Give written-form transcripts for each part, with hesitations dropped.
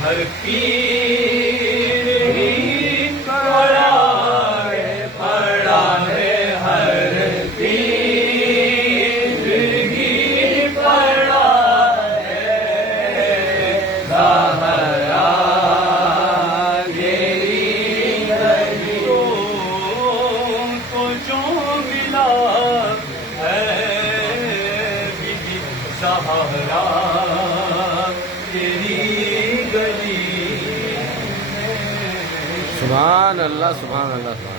ہر پیر ہی پڑا ہے ہر پیر ہی پڑا ہے زہرا میری گلیوں کو جو ملا ہے بی زہرا سبحان اللہ سبحان اللہ سبحان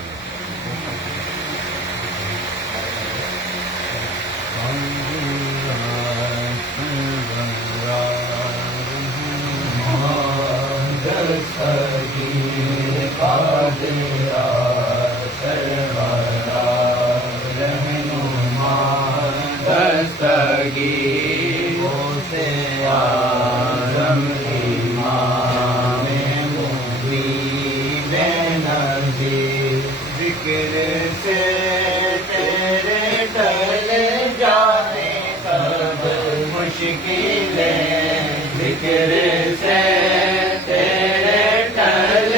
ذکر سے تیرے ٹل جانے سب مشکلیں ذکر سے تیرے ٹل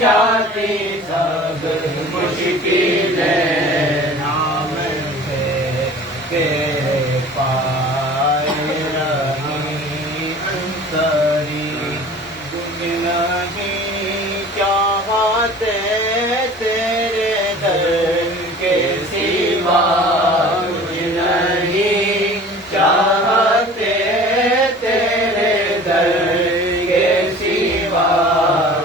جاتی سب مشکلیں نام سے تیرے پائے رہی انصاری دکھ نہیں چاہتے تیرے در کے سوا کچھ نہیں چاہتے تیرے در کے سوا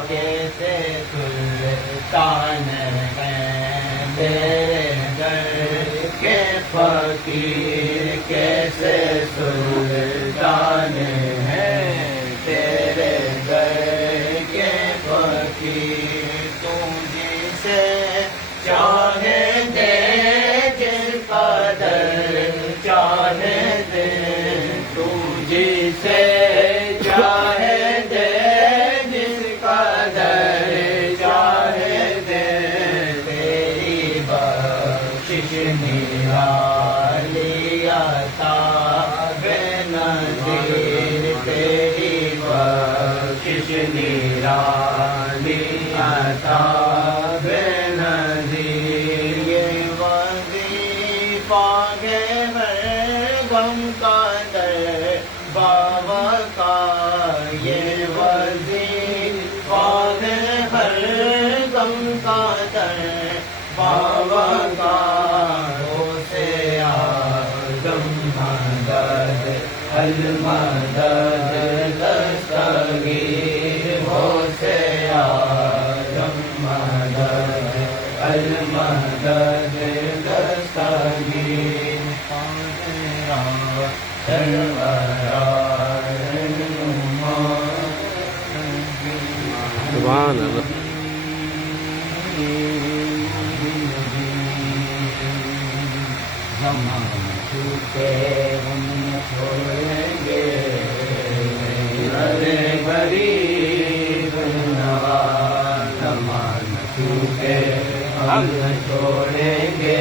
کیسے سلطان ہیں تیرے در کے فقیر کیسے سلطان ہیں تیرے در کے فقیر چاہے دے جس قدر چاہے دے تو جسے چاہے دے جس قدر چاہے دے تیری بخشش نرالی عطا بے نظیر تیری بخشش نرالی عطا بے نظیر یہ وظیفہ ہے ہر غم کا در بابا کا یہ وظیفہ ہے ہر غم کا در بابا کا سے آدم مدد المدد دستگیر ہو سے آدم مدد المدد دستگیر سبحان اللہ چھوٹے ہم چھوڑیں گے ارے غریب نواز زمان چھوٹے ہم چھوڑیں گے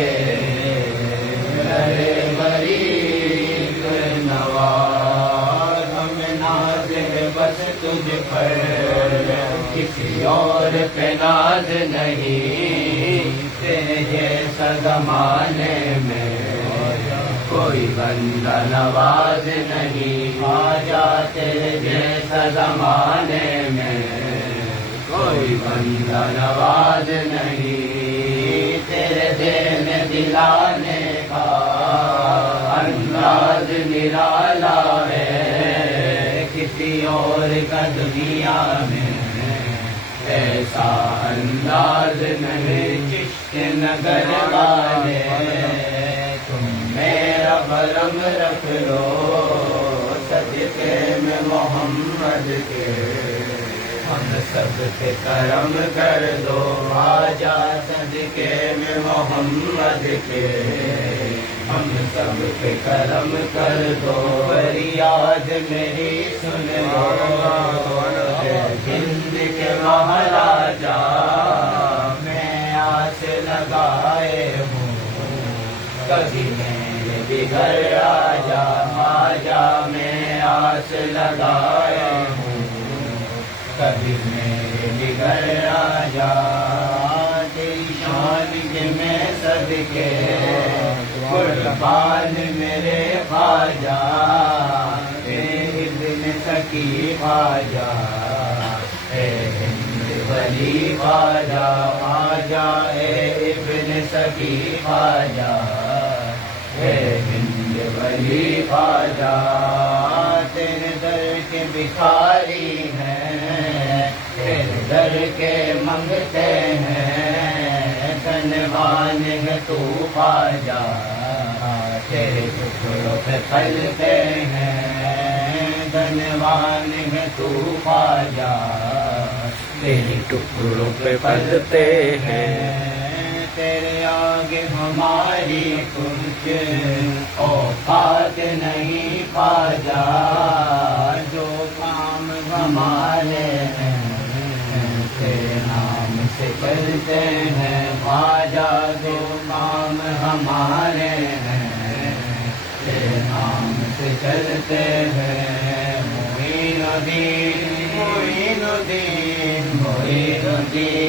ارے غریب نواز ہم ناز بس تجھ پر کسی اور پہ ناز نہیں، تیرے جیسا زمانے میں کوئی بندہ نواز نہیں، آجا تیرے جیسا زمانے میں کوئی بندہ نواز نہیں، تیرے دینے دلانے کا انداز نرالا ہے، کسی اور کا دنیا میں ایسا انداز نہیں، چشت نگر والے تم میرا کرم رکھ لو، صدقے میں محمد کے ہم سب پہ کرم کر دو، آجا صدقے میں محمد کے ہم سب پہ کرم کر دو، فریاد میری سن لو، ہند کے مہاراجا میں آس لگائے ہوں، کبھی میرے بھی گھر آجا، آجا میں آس لگائے ہوں، کبھی میرے بھی گھر آجا، تیری شان کے میں صدقے قربان میرے خواجہ، اے ابن سکی خواجہ، اے ہند ولی خواجہ، خواجہ اے ابن سکی خواجہ، اے ہند ولی خواجہ، تیرے در کے بھکاری ہیں، تیرے در کے منگتے ہیں، دھنوان ہے تو خواجہ، تیرے ٹکڑوں پہ پلتے ہیں، دھنوان ہے تو خواجہ، تیرے ٹکڑوں پہ پلتے ہیں، تیرے آگے ہماری کچھ اوقات نہیں خواجہ، جو کام ہمارے ہیں تیرے نام سے چلتے ہیں خواجہ، جو کام ہمارے ہیں تیرے نام سے چلتے ہیں، معین الدین معین الدین معین الدین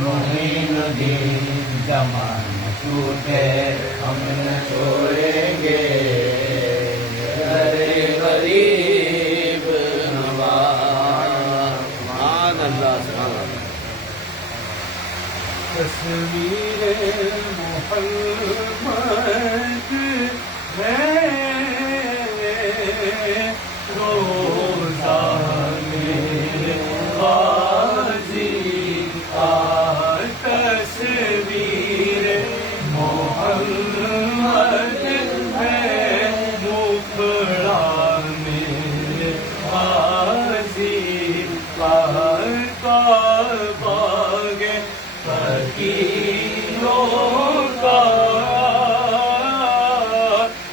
معین الدین، زمانہ ٹوٹے ہم نہ چھوڑیں گے، ارے غریب نواز، سبحان اللہ سبحان اللہ۔ تصویر محمد ہے روزہ میں غازی کا، تصویر محمد ہے مکھڑا میں غازی کا، باغ فقیروں کا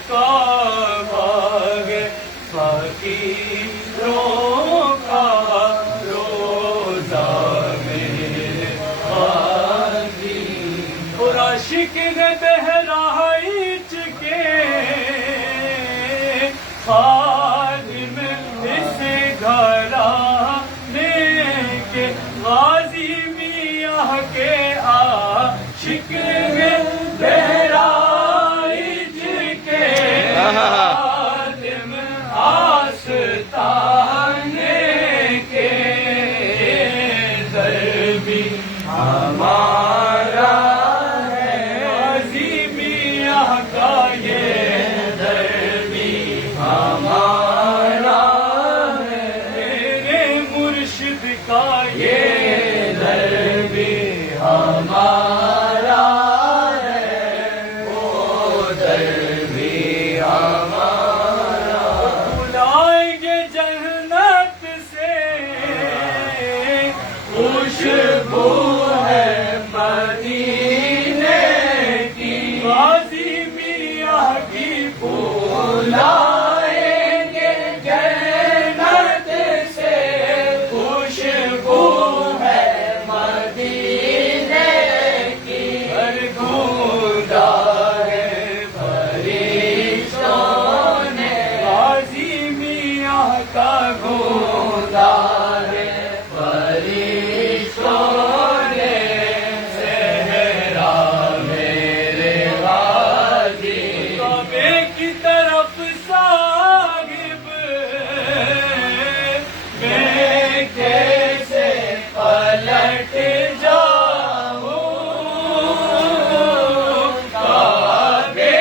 باغ فقیروں کا، روزہ میں غازی، اور عاشق نے بہرائچ کے خادم اس گھرانے کے، غازی میاں کے عاشق نے بہرائچ کے خادم آستانے کے، در بھی ہمارا ہے، غازی میاں کا یہ در بھی ہمارا ہے، میرے مرشد کا یہ در بھی ہمارا ہے، وہ در بھی ہمارا، بلائیں گے جنت سے خوشبو ہے مدینے کی، غازی میاں کی بلائیں گے جنت سے خوشبو ہے مدینے کی، ہر گونجا ہے فرشتوں نے غازی میاں کا گونجا پلٹ جاؤں کعبے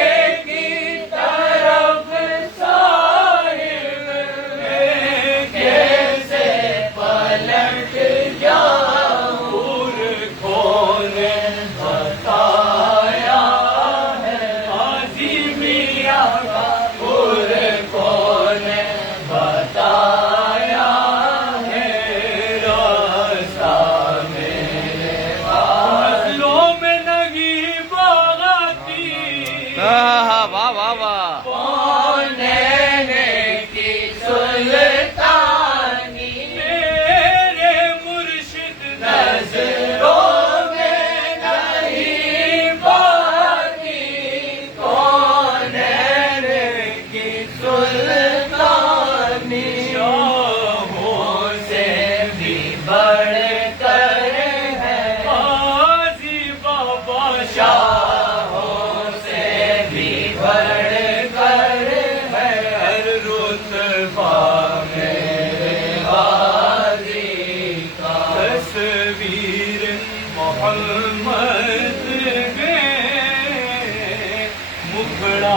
کی طرف صاحب میں کیسے پلٹ جاؤں پورکھونے بتایا ہے حاجی میاں کا پورکھونے بتایا ہے راستہ میرے فصلوں میں نہیں بغاتی واہ واہ واہ پونے کی سلطانی میرے مرشد نظروں میں نہیں باقی کونین کی سلطانی شاہوں سے بھی بڑھ کر ہے غازی بابا شاہوں سے بھی بڑھ کر ہے ہر رتبہ میرے غازی کا تصویر محمد ہے مکھڑا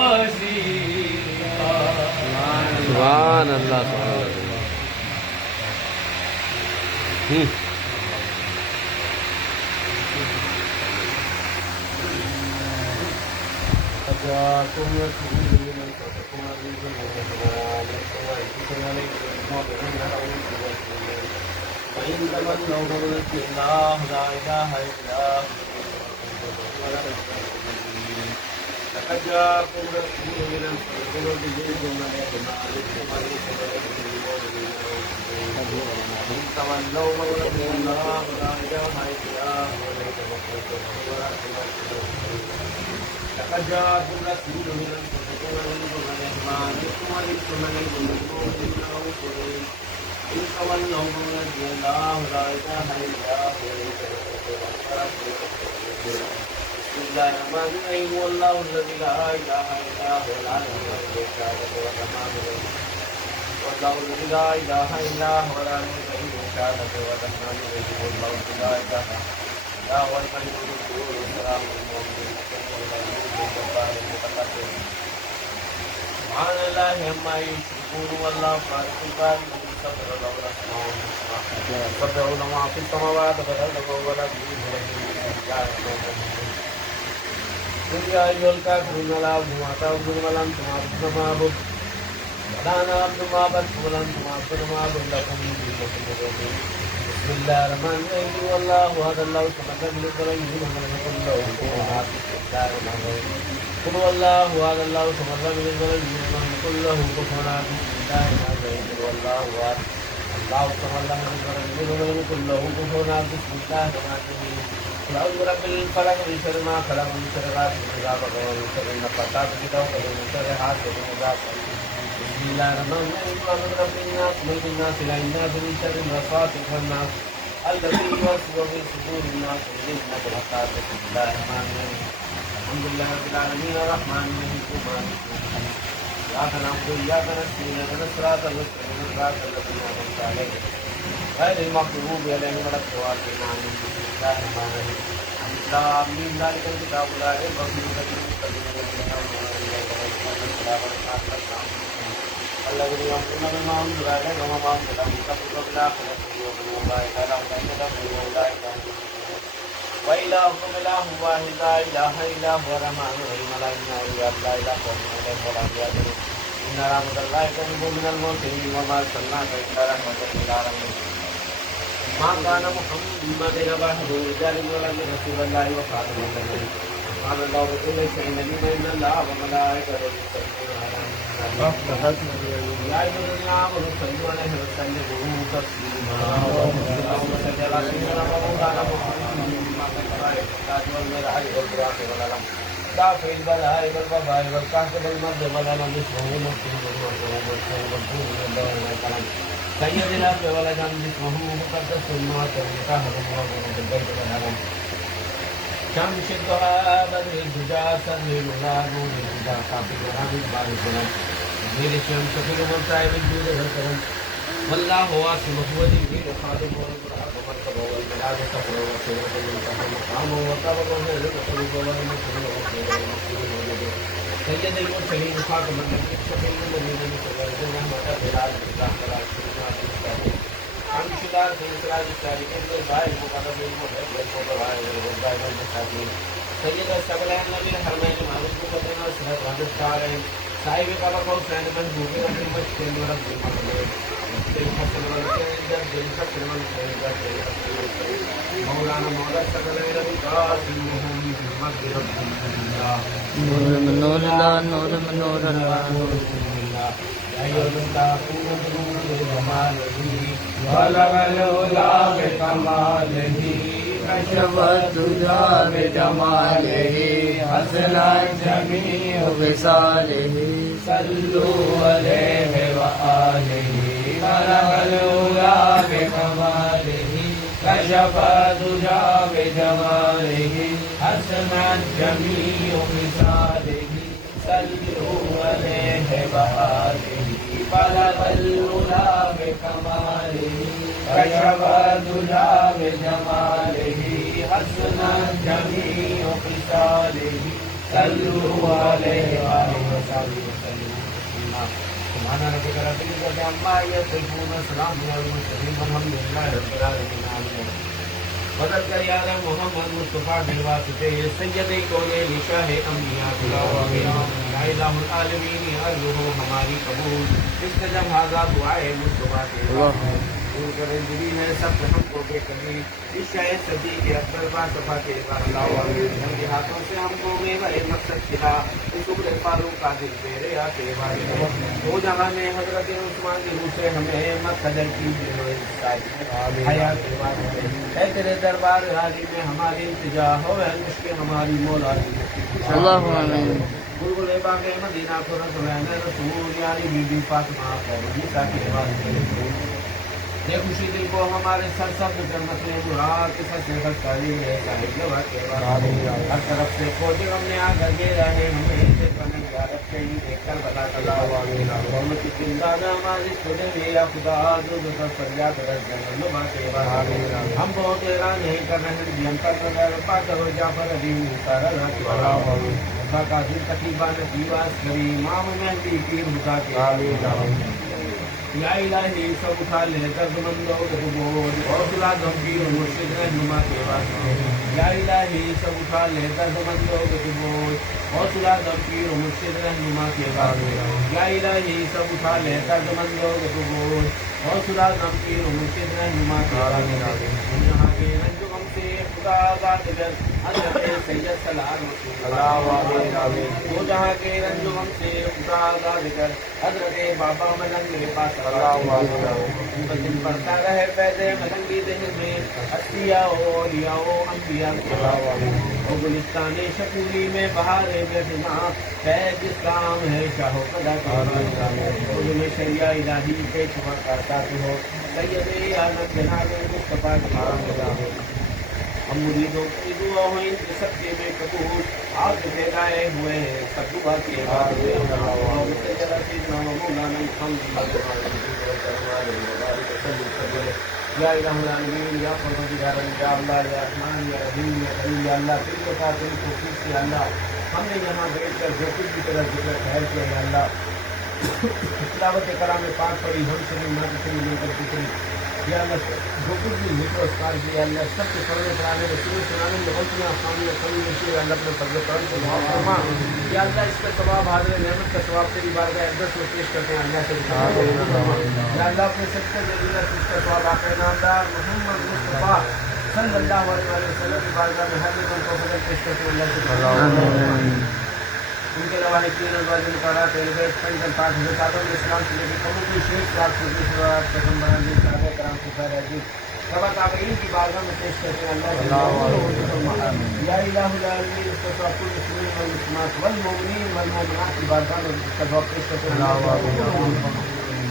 غازی کا سبحان اللہ سبحان اللہ والله واسع هو الدين خادم والقرآن ومرتب والملائكة والسيرة والمنتهى مقام وطبق والرزق والمسلمين سيد المرسلين خاتم النبيين شفيع الذين يسلمون رحمة بلال الله تعالى عن شدار في إسراء التاريخين والبائل مقربين والمقربين والبائل والمساكين سيد السبلين الذين حرمين معروف وقتنا وسهد رحمة الدارين صاحب طبق وسعين من بوكي رحمة المسكين ورب المقبول الحسن والسيد الحسن والسيد مولانا مولا السبلين القاسم محمد رب الله نور من نور الله نور من نور الله بلغ العلا بكماله كشف الدجى بجماله حسن جميع خصاله صلوا عليه وآله بلغ العلا بكماله كشف الدجى بجماله حسن جميع خصاله صلوا عليه وآله بلغ العلا بكماله كشف الدجى بجماله حسن جميع خصاله صلوا عليه وآله وصحبه وسلم سبحان ربك رب العزة عما يصفون وسلام على المرسلين والحمد لله رب العالمين آمين وذكر يا محمد مصطفى بالواسطه سید کون شاہ انبیاء لا الہ العالمین ارجو ہماری قبول استجب هذا دعائے مصطفیٰ کے دور کرے دلی میں سب ہم کو بے کمی اس شاہ صدی کے اکبر با صفا کے اللہ ہم کے ہاتھوں سے ہم کو بے مقصد کھلا اس عمر فاروق کا دل پیرے آتے والے وہ جہاں میں حضرت عثمان کی روح سے ہمیں مقدر کی حیات کے بعد اے تیرے دربار حاضر میں ہماری التجا ہو اے مشکل ہماری مولا اللہم آمین گلگل باغ مدینہ کو رسول رسول یاری بی بی فاطمہ خدیجہ کے بعد یہ خوشی دل کو ہمارے سر سب جنت میں مراد کے سر سے خستاری ہے صاحب جواب کے بعد ہر طرف سے کھوجے ہم نے آ کر دے رہے ہمیں سے پنے یارت کے لیے دیکھ کر بتا اللہ محمد کی زندہ ہماری خود یا خدا جو سب فریاد رس جنت کے بعد ہم بہت حیران نہیں کر رہے ہیں ہم کر رہے ہیں پاک ہو جعفر علی مختار اللہ کا دل تقریبا نتیواز کری امام مہدی پیر خدا کے یا الہی سب اٹھا لے درد مندوں کو بوجھ اور خدا گمگیر مرشد رہنما کے واسطے یا الہی سب اٹھا لے درد مندوں کو بوجھ اور خدا گمگیر مرشد رہنما کے واسطے یا الہی سب اٹھا لے درد مندوں کو بوجھ اور خدا گمگیر مرشد رہنما کے واسطے یہاں کے رنج غم سے خدا آزاد کر حضرت سید سلام اللہ وہ جہاں کے رنج غم سے خدا آزاد کر حضرت بابا ملنگ کے پاس دن پڑتا رہے پیدے ملنگی دن میں ہستیاں اولیاء انبیاء وہ گلستان شکوری میں بہار بیٹھنا ہے جس کام ہے شاہ و قدر میں شریعہ الہی پہ چھپا کرتا تو ہو سید عالم جناب مصطفیٰ کی ہم مریدوں کی دعا ہوئی سب کے بے قبول آپ کے لائے ہوئے ہیں سب دعا کے بعد یا الہ العالمین یا پروردگار یا اللہ یا رحمان یا رحیم یا کریم یا اللہ تیری وفا تیری توفیق سے اللہ ہم نے یہاں بیٹھ کر جو کچھ بھی طرح ذکر ٹھہر کیا ہے اللہ تلاوت کلام پاک پڑھی ہم سے مدد سے لے کر ذکر یا اللہ جو کچھ بھی ذکر اسکار کیا اللہ سب کے پڑھنے پڑھانے رسول سنانے میں غلطیاں خامیاں کمی نشی اللہ اپنے فضل و کرم کو معاف فرما یا اللہ اس کا ثواب حاضر نعمت کا ثواب تیری بارگاہ اقدس میں پیش کرتے ہیں اللہ سے یا اللہ اپنے سب سے جلیلہ اس کا ثواب آپ نامدار محمد مصطفیٰ صلی اللہ علیہ وسلم کی بارگاہ میں ہر ایک کو فضل پیش کرتے ہیں اللہ سے ان کے علاوہ تین ازواج مطالعات طالبات پنجن پاک حضرت آدم علیہ السلام سے لے کے کبھی کوئی شیخ صاحب سے دوسرا پیغمبران کے صحابہ کرام کے سارے عزیز سب تابعین کی بارگاہ میں پیش کرتے ہیں اللہ یا الہ العالمین استغفر کل مسلمین والمسلمات والمؤمنین والمؤمنات کی بارگاہ میں اس کا دعا پیش کرتے ہیں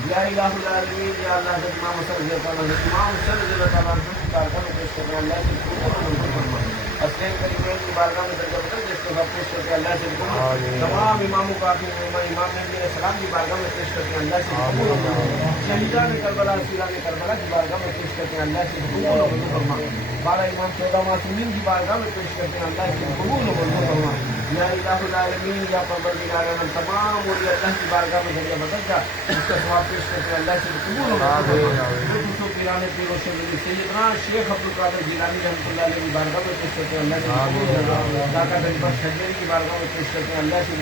یا الہ العالمین یا اللہ امام صلی اللہ علیہ وسلم امام صلی اللہ علیہ وسلم پیش کرتے ہیں اللہ سے حسین کریمین کی بارگاہ میں درجہ بدل کے استغفار پیش کرتے ہیں اللہ سے تمام اماموں کا امام نبی علیہ السلام کی بارگاہ میں پیش کرتے ہیں اللہ سے شہیدان کربلا اسیران کربلا کی بارگاہ میں پیش کرتے ہیں اللہ سے قبول و منظور فرما 12 امام 14 معصومین کی بارگاہ میں پیش کرتے ہیں اللہ سے قبول و منظور فرما یا الہ العالمین یا پروردگار عالم تمام اولیاء اللہ کی بارگاہ میں درجہ بدل کا اس کا ثواب پیش کرتے ہیں اللہ سے قبول و منظور فرما پیران پیر و سیدنا شیخ عبدالقادر جیلانی رحمۃ اللہ علیہ کی بارگاہ میں پیش کرتے ہیں اللہ سے ڈاکہ دلبر شجری کی بارگاہ میں پیش کرتے ہیں اللہ سے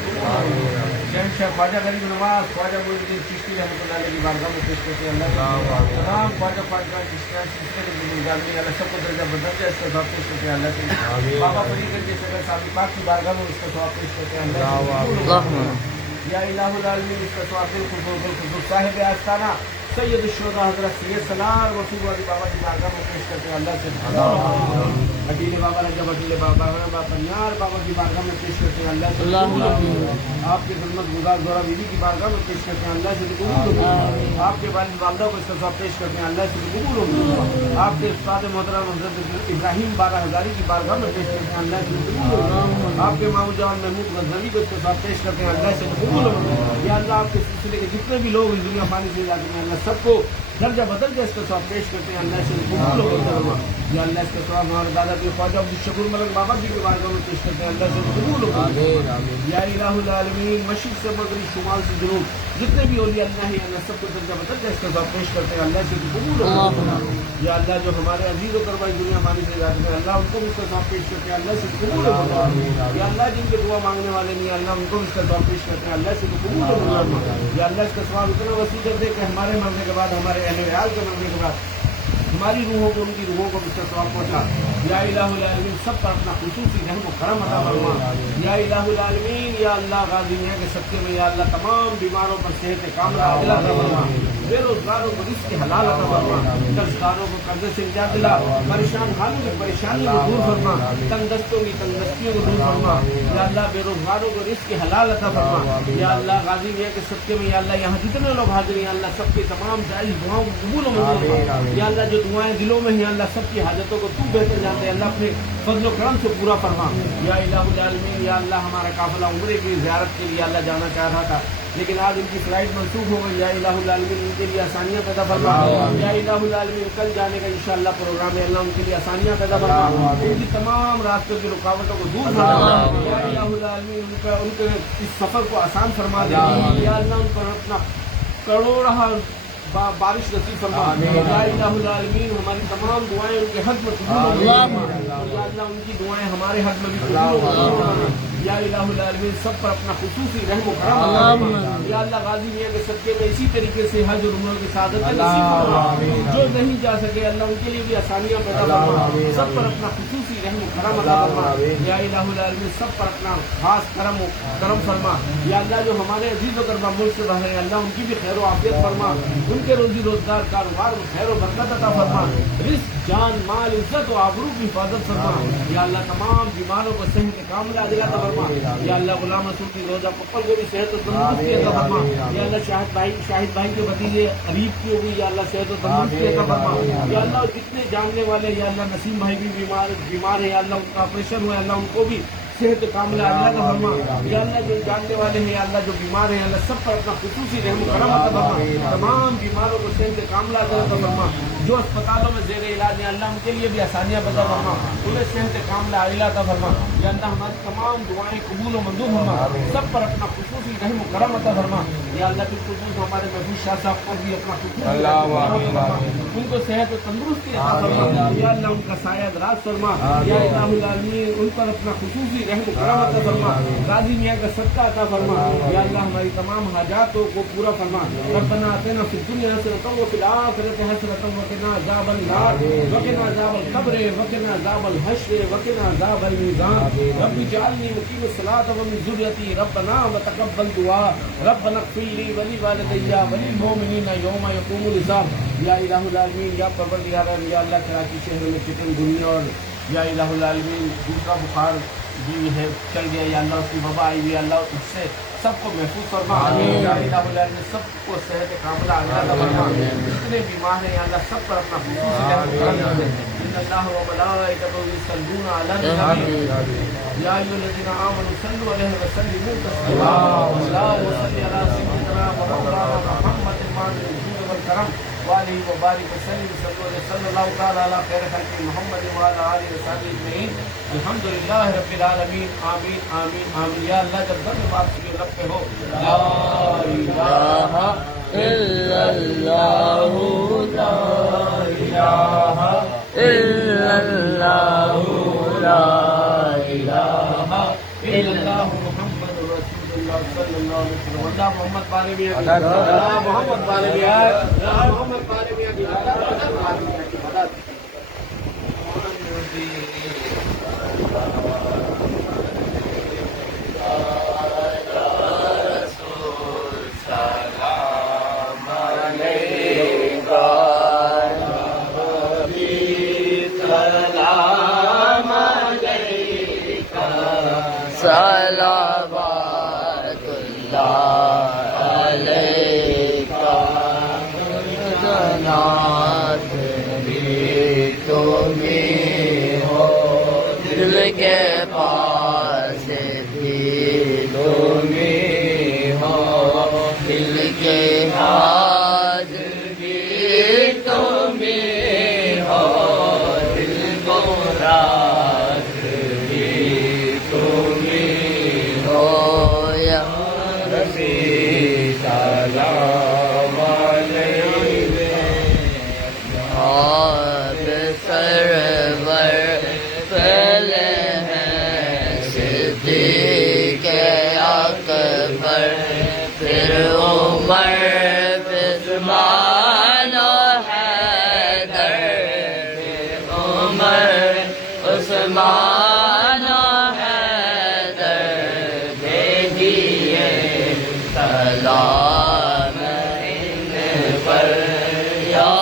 شہنشاہ خواجہ غریب نواز خواجہ معین الدین چشتی رحمۃ اللہ علیہ کی بارگاہ میں پیش کرتے ہیں اللہ سے تمام خواجہ خواجہ چشتیان سلسلے کے بزرگان اللہ سب کو درجہ بدل کے اس کا ثواب پیش کرتے ہیں اللہ سے بابا فرید کے سگر صاحب پاک کی بارگاہ میں اس کا ثواب پیش کرتے ہیں اللہ سے یا الہ العالمین اس کا ثواب خصوص صاحب آستانہ سید الشہداء حضرت سید سلار وصول والی بابا کی بارگاہ میں پیش کرتے ہیں اللہ سے اکیل بابا رجب اکیل بابا پنیار بابا کی بارگاہ میں پیش کرتے ہیں اللہ سے آپ کے خدمت گزار زورا بیوی کی بارگاہ میں پیش کرتے ہیں اللہ سے قبول آپ کے والد والدہ کو اس کا ثواب پیش کرتے ہیں اللہ سے قبول آپ کے استاد محترم حضرت ابراہیم بارہ ہزاری کی بارگاہ میں پیش کرتے ہیں اللہ سے قبول آپ کے مامو جان محمود غزنوی کو اس کا ثواب پیش کرتے ہیں اللہ سے قبول یا اللہ آپ کے سلسلے کے جتنے بھی لوگ اس دنیا پانی سے جاتے ہیں اللہ سب کو درجہ بدل کے اس کا ثواب پیش کرتے ہیں اللہ سے قبول یا اللہ اس کا ثواب ہمارے دادا کے خواجہ عبدالشکور ملک بابا جی کے بارگاہ میں پیش کرتے ہیں اللہ سے قبول یا الہ العالمین مشرق سے مغرب شمال سے جنوب جتنے بھی اولیاء اللہ ہیں اللہ سب کو درجہ بدل کے اس کا ثواب پیش کرتے ہیں اللہ سے قبول یا اللہ جو ہمارے عزیز و کربائی دنیا مانی سے جاتے ہیں اللہ ان کو بھی اس کا ثواب پیش کرتے ہیں اللہ سے قبول یا اللہ جن کے دعا مانگنے والے نہیں اللہ ان کو بھی اس کا ثواب پیش کرتے ہیں اللہ سے قبول یا اللہ اس کا ثواب اتنا وسیع کر دے کہ ہمارے مرنے کے بعد ہمارے اہل عیال کے مرنے کے بعد ہماری روحوں کو ان کی روحوں کو اس کا ثواب پہنچا یا الہ العالمین سب پر اپنا خصوصی رحم و کرم عطا فرما یا الہ العالمین یا اللہ غازی میاں کے صدقے میں یا اللہ تمام بیماروں پر صحت کاملہ عاجلہ عطا فرما بے روزگاروں کو رزق حلال عطا فرما قرض داروں کو قرضے سے نجات دلا پریشان حالوں کی پریشانی کو دور فرما تنگ دستوں کی تنگ دستیوں کو دور فرما یا اللہ بے روزگاروں کو رزق حلال عطا فرما یا اللہ غازی میاں کے صدقے میں یا اللہ یہاں جتنے لوگ حاضر ہیں اللہ سب کے تمام جائز دعاؤں کو قبول و منظور فرما یا اللہ جو دعائیں دلوں میں ہیں اللہ سب کی حاجتوں کو تو بہتر جانتے ہیں اللہ اپنے فضل و کرم سے پورا فرما یا الہ العالمین یا اللہ ہمارا قافلہ عمرے کی زیارت کے لیے اللہ جانا چاہ رہا تھا لیکن آج ان کی فلائٹ منسوخ ہو گئی یا الہ العالمین ان کے لیے آسانیاں پیدا فرما یا الہ العالمین کل جانے کا انشاءاللہ پروگرام ہے اللہ ان کے لیے آسانیاں پیدا فرما ان کی تمام راستوں کی رکاوٹوں کو دور فرما یا الہ العالمین ان کے اس سفر کو آسان فرما دے یا اللہ ان پر اپنا کروڑہ بارش نصیب فرما یا الہ العالمین ہماری تمام دعائیں ان کے حق میں قبول یا اللہ ان کی دعائیں ہمارے حق میں بھی قبول یا الہ العالمین سب پر اپنا خصوصی رحم و کرم یا اللہ غازی میاں کے صدقے میں اسی طریقے سے حج اور عمرہ کی سعادت نصیب فرما جو نہیں جا سکے اللہ ان کے لیے بھی آسانیاں پیدا فرما سب پر اپنا خصوصی رحم و کرم عطا فرما یا الہ العالمین سب پر اپنا خاص کرم فرما یا اللہ جو ہمارے عزیز و کربا ملک سے باہر ہیں اللہ ان کی بھی خیر و عافیت فرما ان کے روزی روزگار کاروبار میں خیر و برکت عطا فرما رزق جان مال عزت و آبرو کی حفاظت فرما یا اللہ تمام بیماروں کو صحت کاملہ عاجلہ عطا فرما یا اللہ غلام رسول کی روزہ پپل کو بھی صحت و تندرستی عطا فرما یا اللہ شاہد بھائی کے بھتیجے عریب کی ہوگی یا اللہ صحت و تندرستی عطا فرما یا اللہ جتنے جاننے والے یا اللہ نسیم بھائی بھی بیمار ہے یا اللہ ان کا آپریشن ہوا ہے اللہ ان کو بھی صحت کاملہ اللہ کا فرما یا اللہ جو جاننے والے ہیں یا اللہ جو بیمار ہیں اللہ سب پر اپنا خصوصی رحم و کرم عطا فرما تمام بیماروں کو صحت کاملہ عطا فرما جو اسپتالوں میں زیر علاج ہیں اللہ ان کے لیے بھی آسانیاں پیدا فرما انہیں صحت کاملہ عاجلہ عطا فرما یا اللہ ہماری تمام دعائیں قبول و منظور فرما سب پر اپنا خصوصی رحم و کرم عطا فرما یا اللہ بالخصوص ہمارے محبوب شاہ صاحب پر بھی اپنا خصوصی ان کو صحت و تندرستی عطا فرما یا اللہ ان کا سایہ دراز فرما یا الہ العالمین ان پر اپنا خصوصی رحم و کرم عطا فرما غازی میاں کا صدقہ عطا فرما یا اللہ ہماری تمام حاجاتوں کو پورا فرما ربنا آتنا فی الدنیا حسنۃ وفی الآخرۃ حسنۃ وقنا عذاب النار وقنا عذاب القبر وقنا عذاب الحشر وقنا عذاب الميزان رب اجعلني مقيم الصلاة ومن ذريتي ربنا وتقبل دعاء ربنا اغفر لي ولوالدي وللمؤمنين يوم يقوم الحساب یا الہ العالمین یا پروردگار یا اللہ کراچی شہر میں چکن گنیا اور یا الہ العالمین دوسرا بخار بیوی ہے چل گیا یا اللہ اس کی وبا آئی ہوئی اللہ اس سے سب کو محفوظ فرما سب کو صحت کاملہ اللہ فرما جتنے بیمار ہیں یا اللہ سب پر اپنا خصوصی رحم کرم کر دے ان اللہ و ملائکتہ یصلون علی النبی یا ایھا الذین آمنوا صلوا علیہ وسلموا تسلیما اللهم صل علی سیدنا مولانا محمد الجود والکرم وآلہ وبارک وسلم صلی اللہ تعالی علی خیر خلق محمد وعلی آلہ وصحبہ اجمعین الحمدللہ رب العالمین آمین آمین آمین یا اللہ جب در بات کی رب پہ ہو لا الہ الا اللہ لا الہ الا اللہ لا الہ الا اللہ محمد رسول اللہ صلی اللہ علیہ وسلم اللہ محمد پانے بھی اللہ محمد پانے بھی اللہ محمد پانے بھی صلوات اللہ علیکہ جنات بھی تمہیں ہو دل کے پاس بھی تمہیں ہو دل کے حاضر بھی تمہیں ہو دل کو راز بھی تمہیں ہو یا ربی سلام علیکم آپ سرور پہلے ہیں صدیق اکبر پھر عمر پھر عثمان و حیدر پھر عمر عثمان و حیدر بھیجیے سلام ان پر یا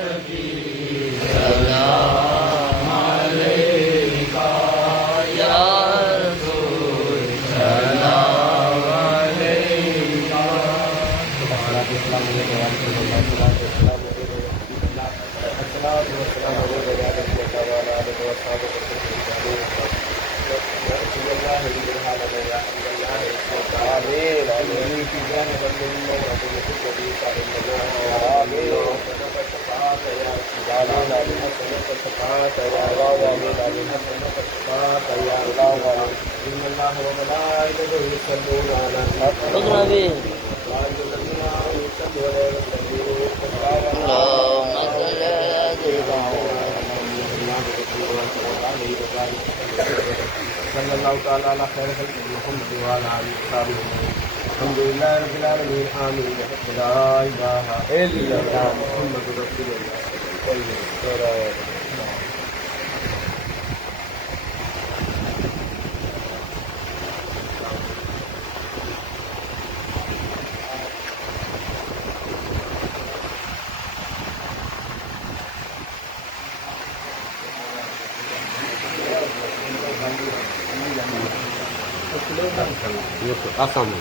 ربی سلام علیکہ یا رسول سلام علیکہ صلی اللہ تعالی علی خیر خلق محمد وعلی آلہ وصحبہ الحمدللہ رب العالمین آمین لا الہ الا اللہ محمد رسول اللہ صلی اللہ علیہ وسلم آسام